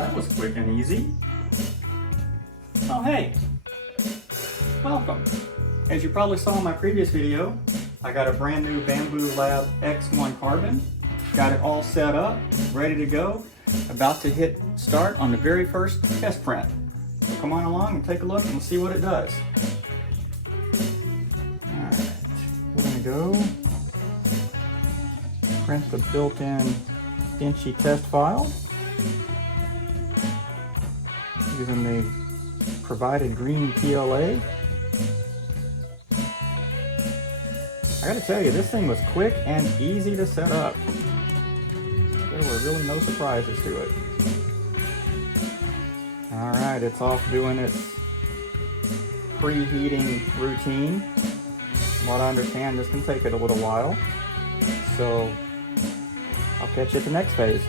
that was quick and easy. Oh hey, welcome. As you probably saw in my previous video, I got a brand new Bambu Lab X1 carbon. Got it all set up, ready to go, about to hit start on the very first test print. So come on along and take a look and we'll see what it does. Alright, we're going to go print the built-in benchy test file using the provided green PLA. I gotta tell you, this thing was quick and easy to set up. There were really no surprises to it. Alright, it's off doing its preheating routine. From what I understand, this can take it a little while. So, I'll catch you at the next phase.